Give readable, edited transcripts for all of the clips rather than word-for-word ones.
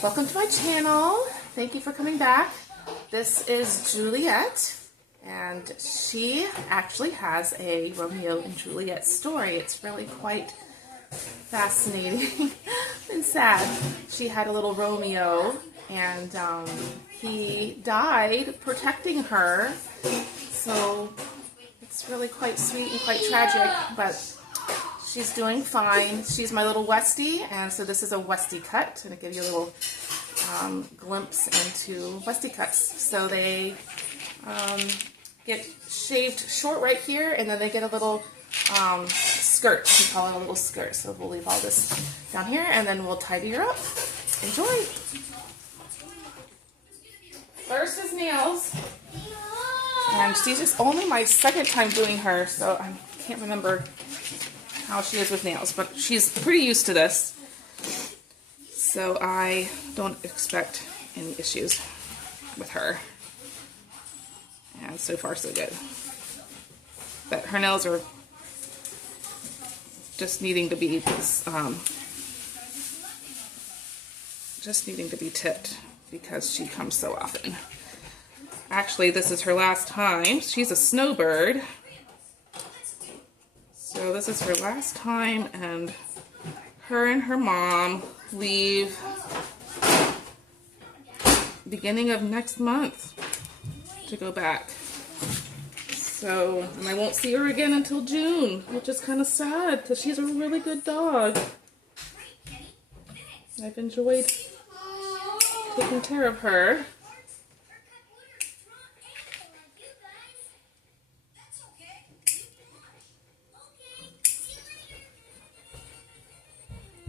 Welcome to my channel. Thank you for coming back. This is Juliet, and she actually has a Romeo and Juliet story. It's really quite fascinating and sad. She had a little Romeo, and he died protecting her. So it's really quite sweet and quite tragic, but she's doing fine. She's my little westie, and so this is a westie cut, and I give you a little glimpse into westie cuts. So they get shaved short right here, and then they get a little skirt. We call it a little skirt. So we'll leave all this down here, and then we'll tidy her up. Enjoy. First is nails, and she's just only my second time doing her, so I can't remember how she is with nails, but she's pretty used to this, so I don't expect any issues with her, and so far so good. But her nails are just needing to be tipped because she comes so often. Actually, this is her last time. She's a snowbird. So this is her last time, and her and her mom leave beginning of next month to go back. So, and I won't see her again until June, which is kind of sad because she's a really good dog. I've enjoyed taking care of her.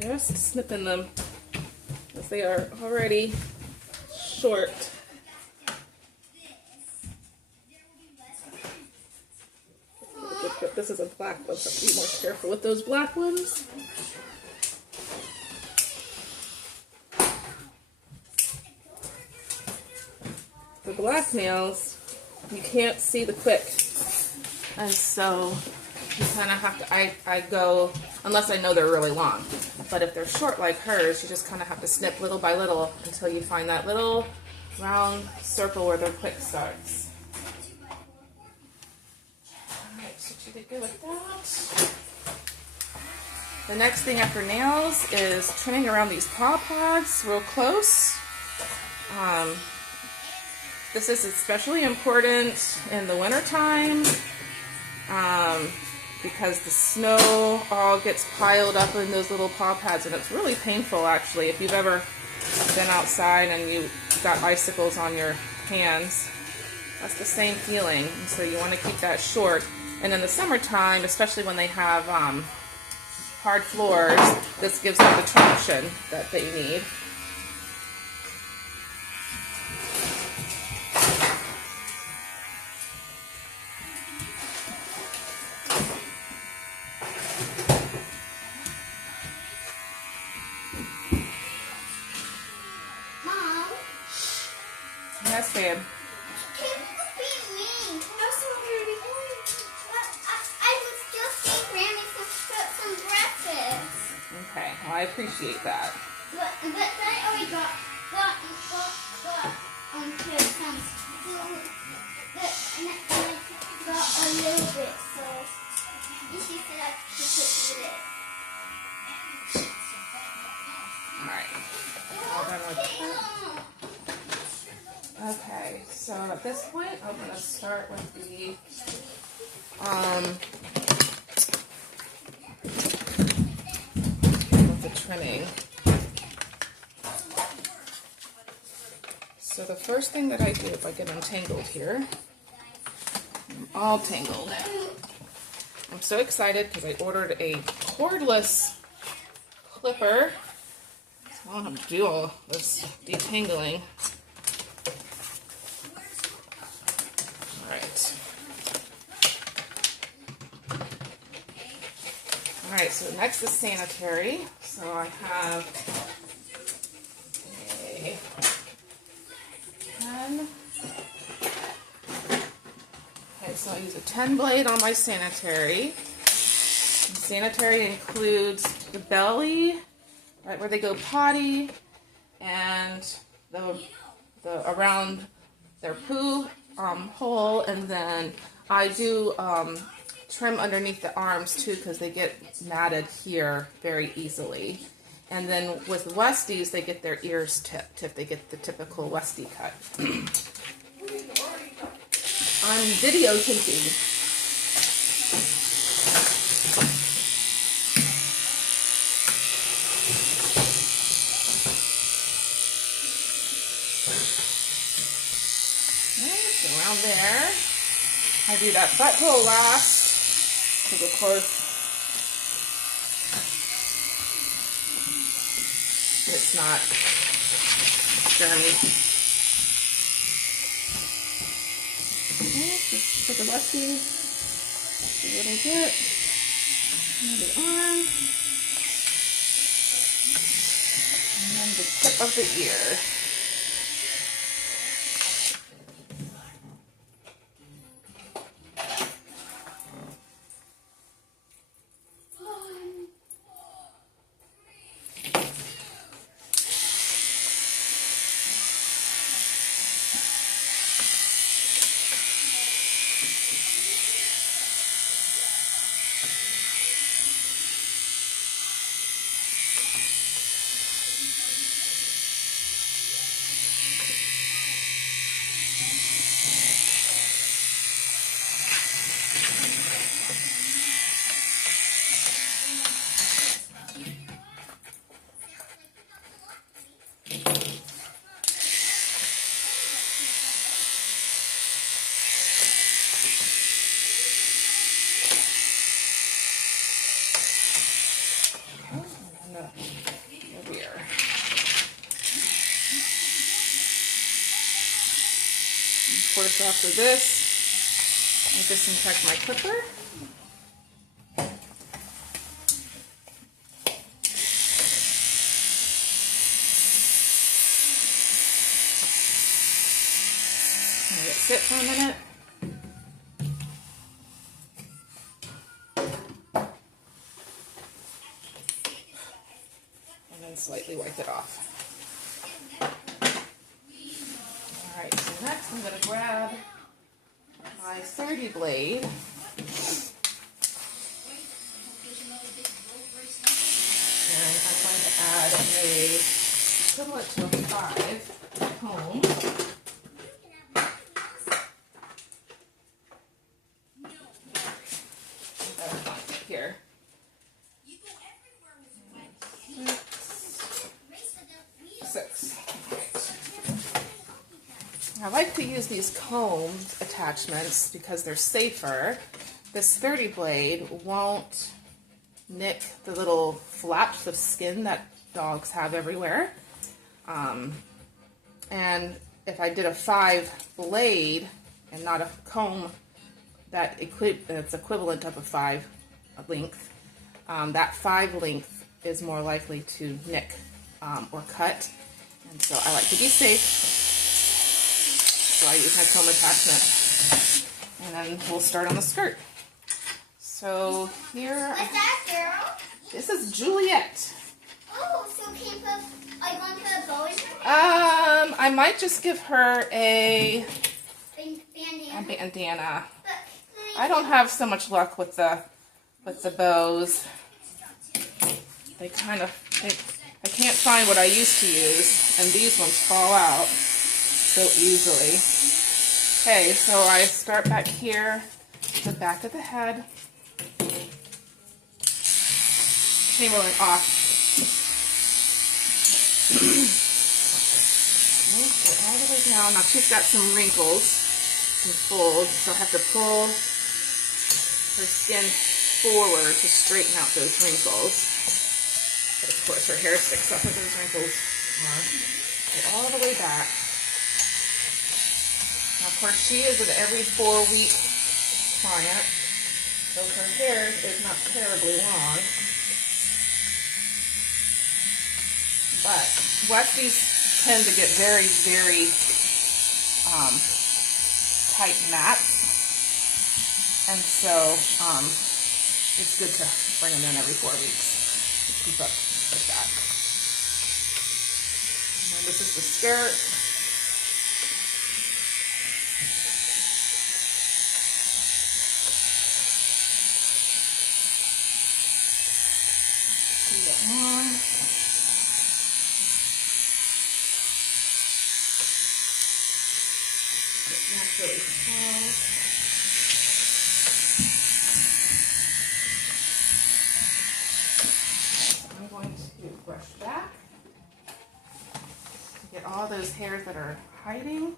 Just snipping them as they are already short. This is a black one, so I have to be more careful with those black ones. The black nails, you can't see the quick, and so you kind of have to, I go, unless I know they're really long, but if they're short like hers, you just kind of have to snip little by little until you find that little round circle where their quick starts. Alright, so she did good with that. The next thing after nails is trimming around these paw pads real close. This is especially important in the winter time. Because the snow all gets piled up in those little paw pads, and it's really painful actually. If you've ever been outside and you've got icicles on your hands, that's the same feeling. And so you want to keep that short. And in the summertime, especially when they have hard floors, this gives them the traction that they need. Yes, babe. Can you beat me? I'm so dirty. I was just giving Granny some breakfast. Okay, well, I appreciate that. But I already got some food. And I got a little bit, so she said I could eat it. Alright. All done with that. Okay, so at this point, I'm going to start with the trimming. So the first thing that I do if I get untangled here, I'm all tangled. I'm so excited because I ordered a cordless clipper, so I don't have to do all this detangling. Alright, so next is sanitary. So I have a pen. Okay, so I use a 10 blade on my sanitary. And sanitary includes the belly, right where they go potty, and the around their poo hole, and then I do trim underneath the arms too because they get matted here very easily. And then with Westies, they get their ears tipped if they get the typical Westie cut. I'm videotaping. Around there. I do that butthole last, because of course it's not germy. Okay, just take a Westie, a little bit, the arm, and then the tip of the ear. Over here. Of course, after this, I disinfect my clipper. Let it sit for a minute. Slightly wipe it off. Alright, so next I'm going to grab my 30 blade. And I'm going to add a equivalent to a 5 comb. Here. I like to use these comb attachments because they're safer. This 30 blade won't nick the little flaps of skin that dogs have everywhere. And if I did a 5 blade and not a comb that's equivalent of a 5 length, that 5 length is more likely to nick or cut. And so I like to be safe. So I use my comb attachment, and then we'll start on the skirt. So here, What's that, girl? This is Juliet. Oh, so can you put, are you going to put a bow in her hair? I might just give her a bandana. I don't have so much luck with the bows. They kind of, I can't find what I used to use, and these ones fall out so easily. Okay, so I start back here, the back of the head, Chamberlain off. Go all the way down. Now she's got some wrinkles, some folds, so I have to pull her skin forward to straighten out those wrinkles. But of course her hair sticks up where those wrinkles are. Go all the way back. Now, of course, she is an every 4-week client, so her hair is not terribly long. But Westies tend to get very, very tight mats, and so it's good to bring them in every 4 weeks to keep up with that. And then This is the skirt. Naturally falls. I'm going to brush back to get all those hairs that are hiding.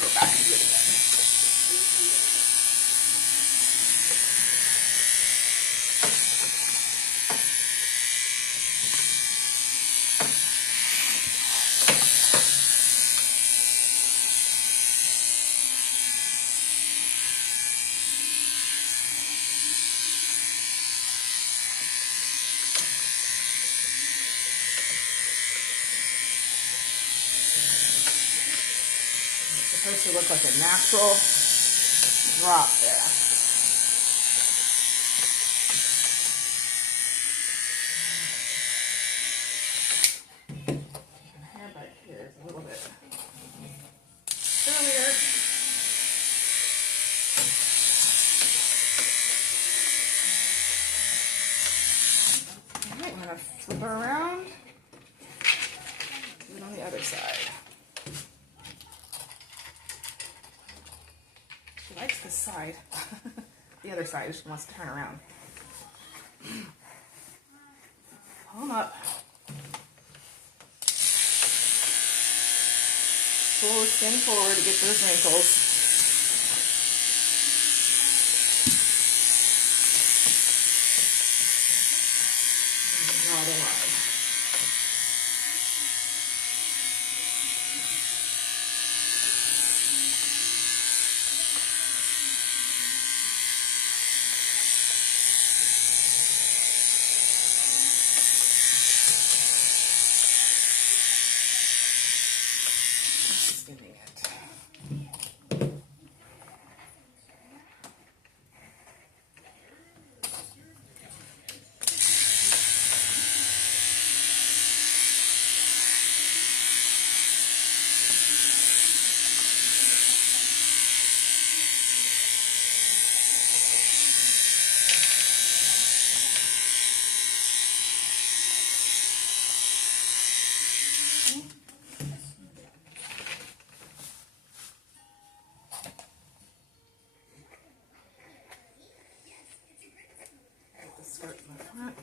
Go back and do it again. It's supposed to look like a natural drop there. My hair back here is a little bit earlier. Alright, I'm going to flip her around. Do it on the other side. She likes this side. The other side, she wants to turn around. Pull them up. Pull the skin forward to get those wrinkles. Draw the line. Spinning it. Put the skirt in the front.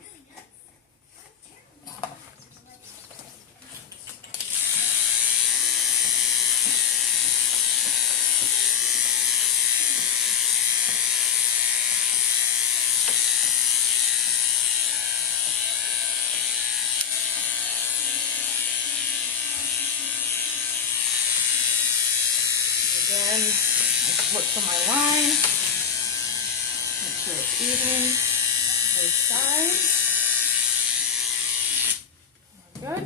Again, I look for my line. Make sure it's even. Both sides. Good.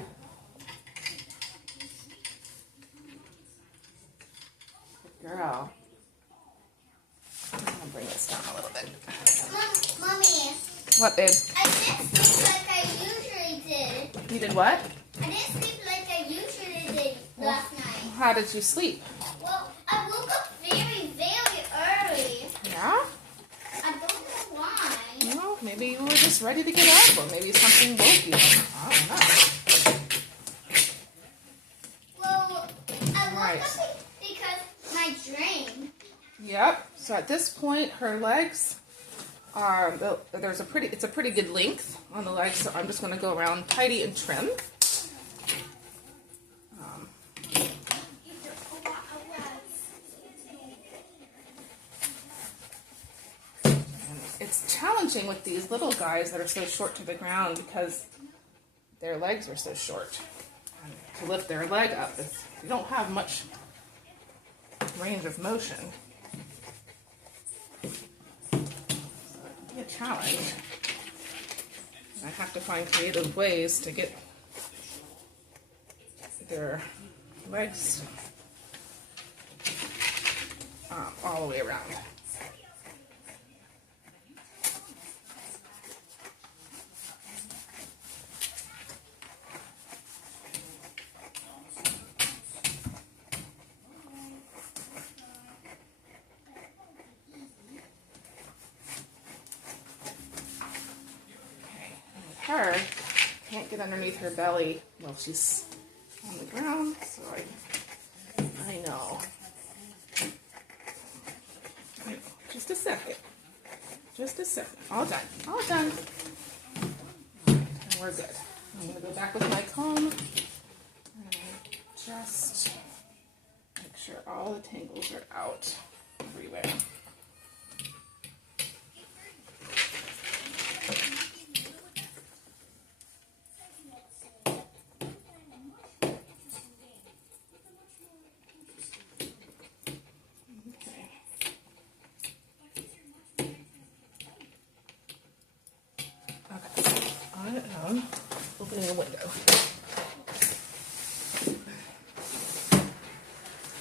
Good girl. I'm gonna bring this down a little bit. Mommy, What, babe? I didn't sleep like I usually did. You did what? I didn't sleep like I usually did last night. How did you sleep? Well, I woke up very, very early. Yeah? I don't know why. Well, maybe you were just ready to get up, or maybe something woke you. I don't know. Well, I woke Right. up because my dream. Yep. So at this point, her legs are it's a pretty good length on the legs. So I'm just going to go around tidy and trim. It's challenging with these little guys that are so short to the ground because their legs are so short. And to lift their leg up, you don't have much range of motion. So it can be a challenge. I have to find creative ways to get their legs all the way around. Her can't get underneath her belly while she's on the ground, so I know. Just a second. Just a second. All done. All done. And we're good. I'm going to go back with my comb and just make sure all the tangles are out everywhere. Opening a window.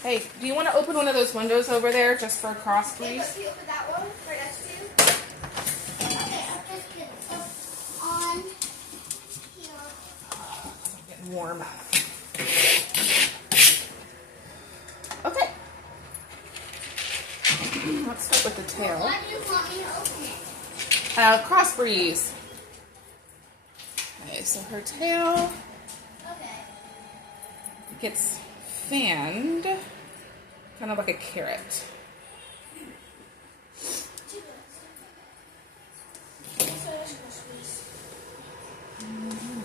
Hey, do you want to open one of those windows over there just for a cross, please? Yeah, but you open that one for us too. Okay, I'll just get it on here. It's getting warm. Okay. Let's start with the tail. Why do you want me to open it? Cross breeze. Okay, so her tail Okay. gets fanned, kind of like a carrot.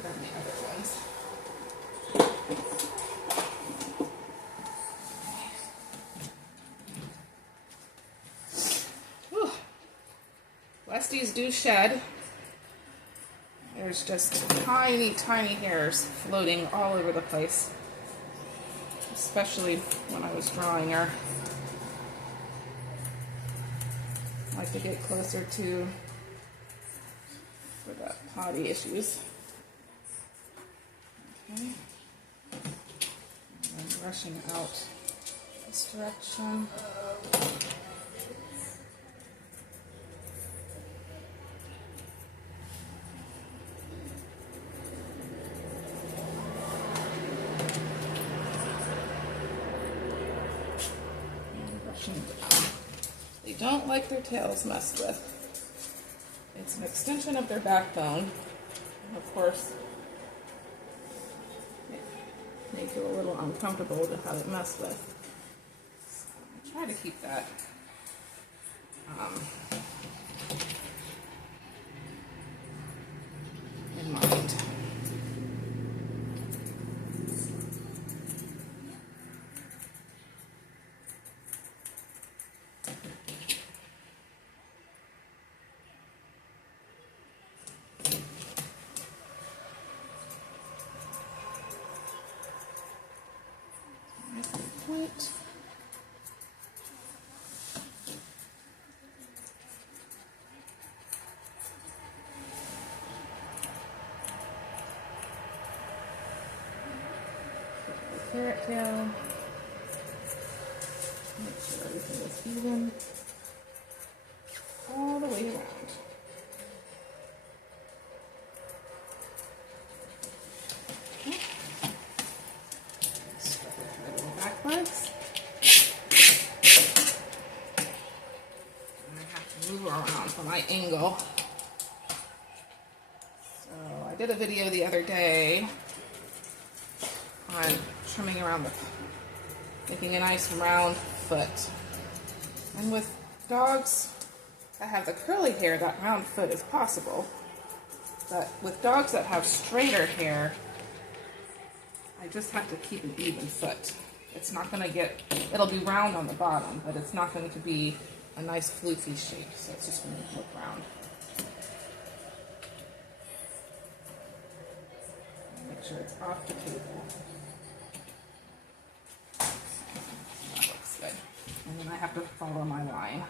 Grab the other ones. Whew. Westies do shed. There's just tiny, tiny hairs floating all over the place, especially when I was drawing her. I like to get closer to for the potty issues. Okay. And I'm brushing out this direction. They don't like their tails messed with. It's an extension of their backbone. And of course, it may feel a little uncomfortable to have it messed with. So I try to keep that in mind. Point. Carrot tail. Make sure everything is even all the way around. Legs. And I have to move her around for my angle. So I did a video the other day on trimming around making a nice round foot. And with dogs that have the curly hair, that round foot is possible. But with dogs that have straighter hair, I just have to keep an even foot. It's not going to get, it'll be round on the bottom, but it's not going to be a nice floofy shape, so it's just going to look round. Make sure it's off the table. That looks good. And then I have to follow my line.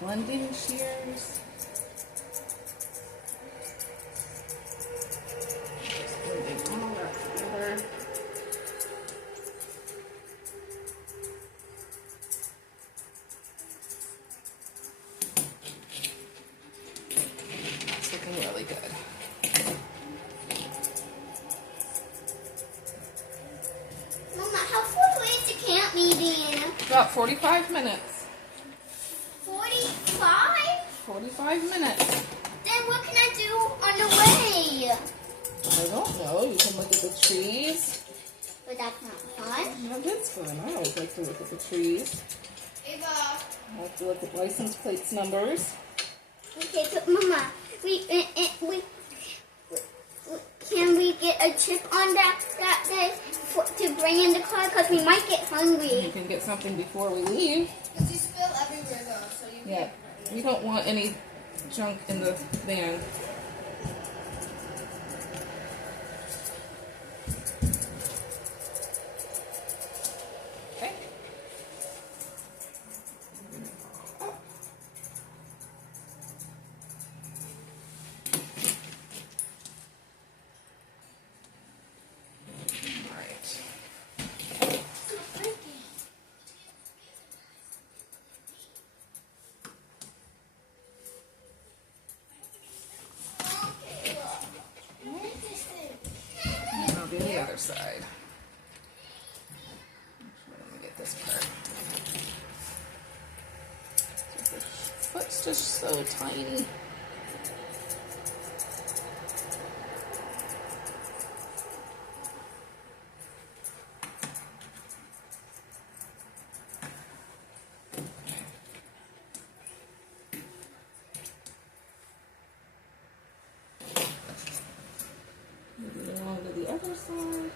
blending shears. Just blending all that together. That's looking really good. Mama, how far away is the camp meeting? About 45 minutes. 45? 45 minutes. Then what can I do on the way? I don't know. You can look at the trees. But that's not fun. That is fun. I always like to look at the trees. Ava. I like to look at license plates numbers. Okay, but Mama, we can we get a chip on that day to bring in the car? Because we might get You hungry. can get something before we leave. Because you spill everywhere though, so you Yeah. We don't want any junk in the van. Okay. All right. And I'll do the other side. Let me get this part. The foot's just so tiny. Moving on to the other side.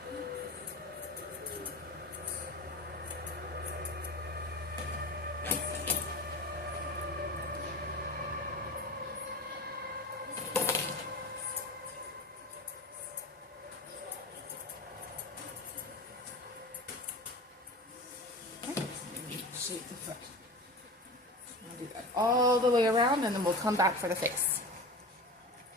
Shape the foot. I'll do that all the way around and then we'll come back for the face.